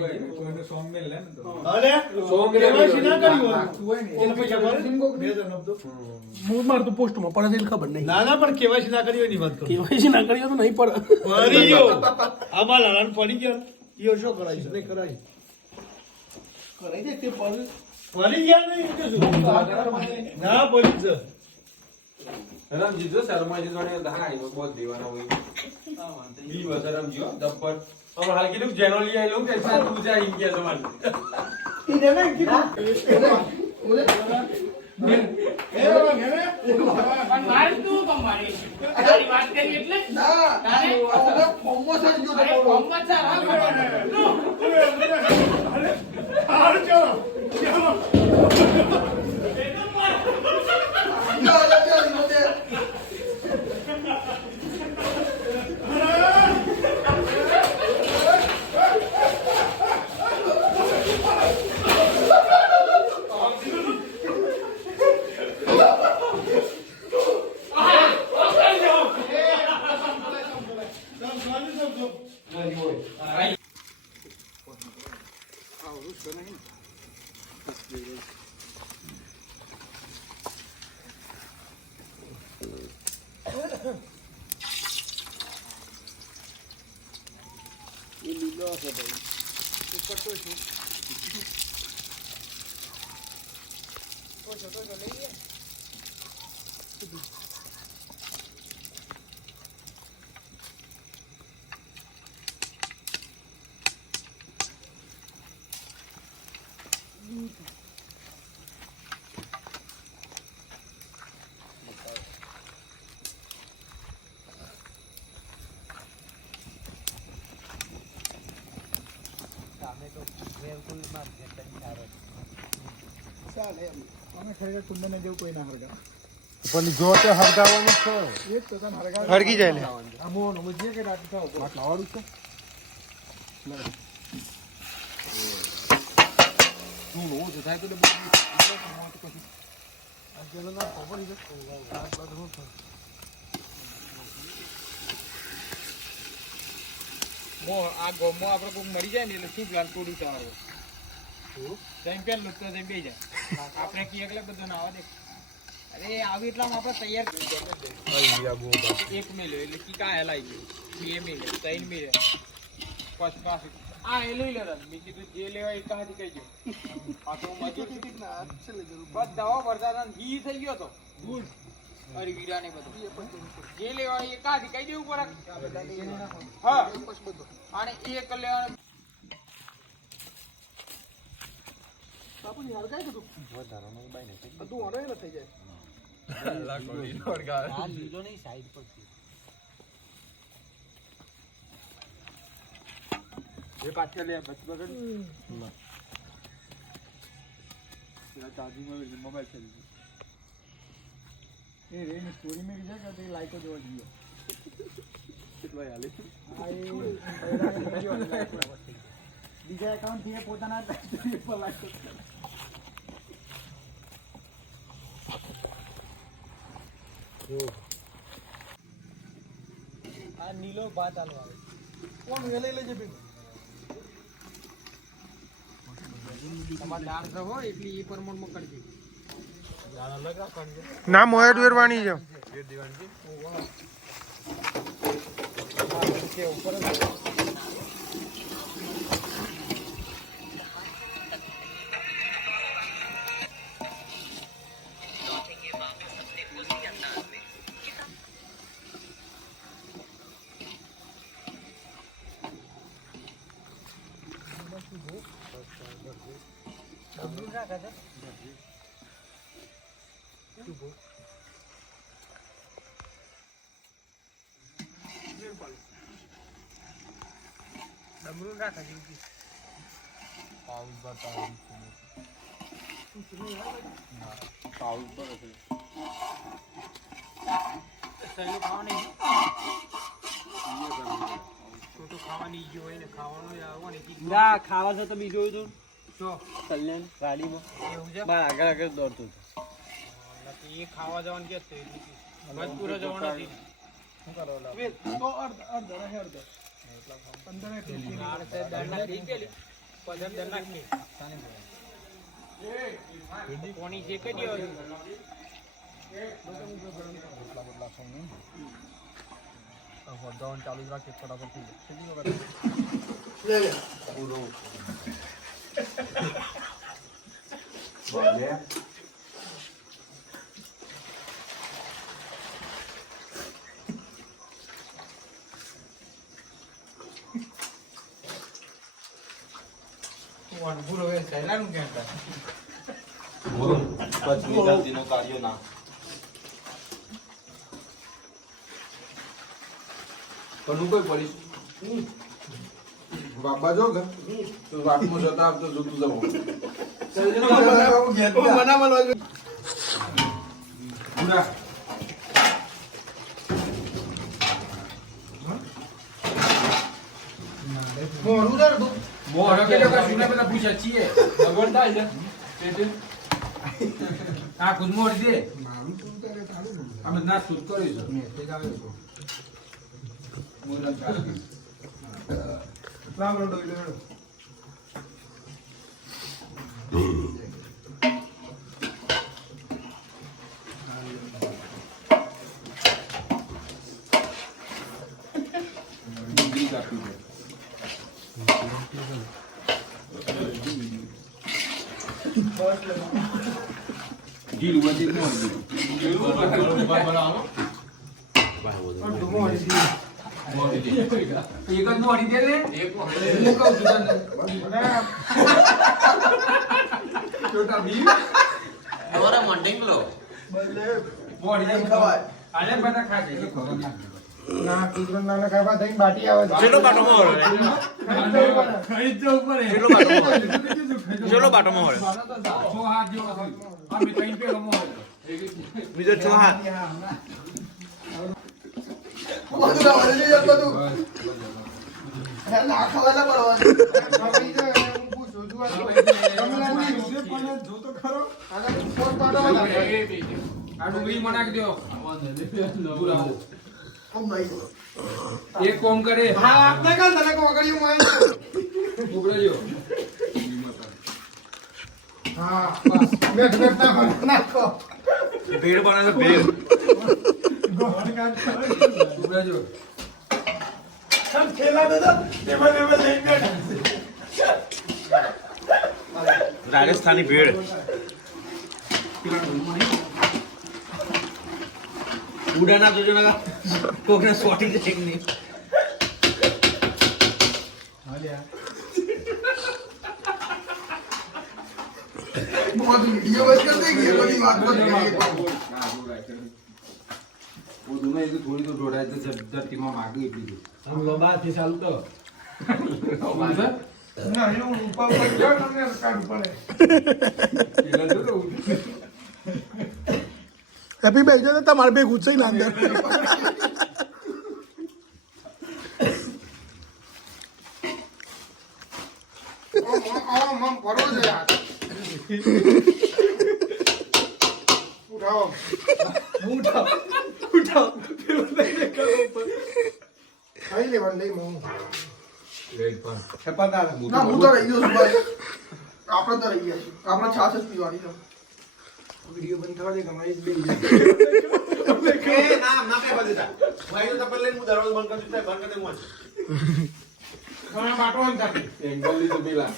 કોઈને સોંગ મેલ લે ને તો અરે સોંગ કેવાયસી ના કર્યું હોય. એને પૈસા ભરે બે જણ આપતો હું માર તો પોસ્ટમાં પડે છે ખબર નહીં. ના ના પણ કેવાયસી ના કરી હોય ની વાત કરું. કેવાયસી ના કરી તો નહીં પડે. પડી ગયો આમાં લાલાને પડી ગયો યો શું કરાય છે નહીં કરાય કરાઈ દે તે પડે. પડી ગયા નહીં એટલે શું ના પડી છે રમજી જો શર્માજી જોડે દહાઈ બહુ દેવાના હોય બી બસ રમજીઓ દબ્બર હવે હાલ કીધું જેનો લઈ આઈ લો કે સાત પૂજા ઈ ગયા તમારે ઈને ને કીધું ઓલે પણ માર તું તમારી તારી વાત કરી એટલે ના તારે ઓલે ફોર્મમાં સર જો અરે મોહમ્મદ સર હા હાલ ચલો ચલો અમે ખરેખર કુંડને જેવું કોઈ ના હરગા પણ જો તે હરગાવાનું છે એક તો તને હરગા હરગી જાય લે આ મોનો મુજે કે રાત થાવ આ ખાવાડું છે તું નો તો થાય તો આ જેલો ના ખબર છે આ બધું મો આ ગોમો આપણે કોક મરી જાય ને એટલે શું પ્લાન કોડું ચાલો તેમ પેલ લુટતો તેમ બે જાય આપણે કી એકલા બધું ના આવે અરે આવી એટલામાં આપણે તૈયાર કરી એક મેલ્યો એટલે કી કા હેલાઈ ગયું બે મેલ્યો ત્રણ મેલ્યો પછી પાછું આ એ લઈ લેતા મેં કીધું જે લેવા એ કાંથી કહી ગયો આ તો મજૂર બસ દવા ભરતા ઘી થઈ ગયો તો ગુડ અરે વીરા ને બધું જે લેવા એ કાંથી કહી દેવું પડે હા અને એક લેવા બાપુજી હરગાય કીધું વધારાનો બાઈ ને તું ઓરે ન થઈ જાય આ લીલો નહીં સાઈડ પર એ પાછળ લે બસ બગડ ચાર્જિંગ માં મોબાઈલ ચાલી એ રે ની સ્ટોરી મે રીજા કે તે લાઈકો જોવા જોઈએ કેટલો હાલે આ બીજા એકાઉન્ટ થી પોતાના સ્ટોરી પર લાઈકો આ નીલો ભાત આલો આવે કોણ વેલે લેજે ભેગો તમાર ડાળ તો હોય એટલે એ પ્રમાણ માં કરી દે ડાળ અલગ રાખવાની ના મોહેડ વેરવાની છે વેર દેવાની છે ઓવા ઉપર ડબલું રાખે છે ડબલું રાખે છે પાઉસ બતાવી પાઉસ બતાવી સહેલું ખાવાની છોટું ખાવાની ઈજો હોય ને ખાવાનું આવવાની ના ખાવા છે તો બીજો હતું જો કલ્યાણ ગાડીમાં એવું છે મારા આગળ આગળ દોડતું એ ખાવા જવાનું કે છે ભજપુરા જવાનું નથી શું કરો લા તો અર્ધ રહે અર્ધ 15 થેલી. દાળના થઈ ગયેલી પસંદ નાખી કોની છે કે નહીં ચાલુ જ રાખે ફટાફટ થઈ ભલે. વનપુર હવે સહેલાનું ક્યાં હતા કનું કોઈ પોલીસ બાબા જો કે તો વાતમાં જતા આવતો જોતું જવું પૂરા મોડું દર તું મોઢો કે તો સુના પેલા પૂછ્યા છીએ ભગવાન થાય છે તે આ ખુદ મોડી દે મારું તું તારે તારું અમે ના સુત કરીશું મેસેજ આવ્યો તો મોઢા કાઢી રામ રોડો ઇલેડો ડિગ્રી કાપી દે જીલું બધી મોડી દે એક જ મોડી દે ને એક મોડી હું કહું છું તને છોટા બી તમારા મંડિંગ લો મોડી દે ખવાય આલે બધા ખાજે એટલે ખબર ના ના કુદરત ના ખાવા થઈ બાટી આવે ચેલો બાટો માં વળે ખાઈ તો ઉપર ચેલો બાટો માં વળે ચેલો બાટો માં વળે સો હાથ જેવો થયો અમે કઈ પે ગમો બીજો 6 હાથ આ ડુંગળી માં નાખી દો એક કોમ કરે ઉભરો જો ભેળ બનાવે ભેળ ઉભરો જો રાજસ્થાની ભેળ ઉડાના જોજો ના કોકને શોટિંગ છે કે નહીં થોડી તો ઢોળાય તો ધરતીમાં માગી એટલી આમ લોબાથી ચાલુ તો હેપી બેજો તો તમારે બે ગુસ્સે ના અંદર ખાઈ લેવાનું લઈ હું ના હું તો રહી ગયો છું ભાઈ આપણે તો રહી ગયા છીએ આપણે છાસ જ પીવાની છે વિડીયો બંધ થવા દે કમાઈ જ ના ના કે બદલા ભાઈ તો તપલ લઈને હું દરવાજો બંધ કરી દીધો બંધ કરી દે મોન બાટો અંતર એંગલ લીધો પેલા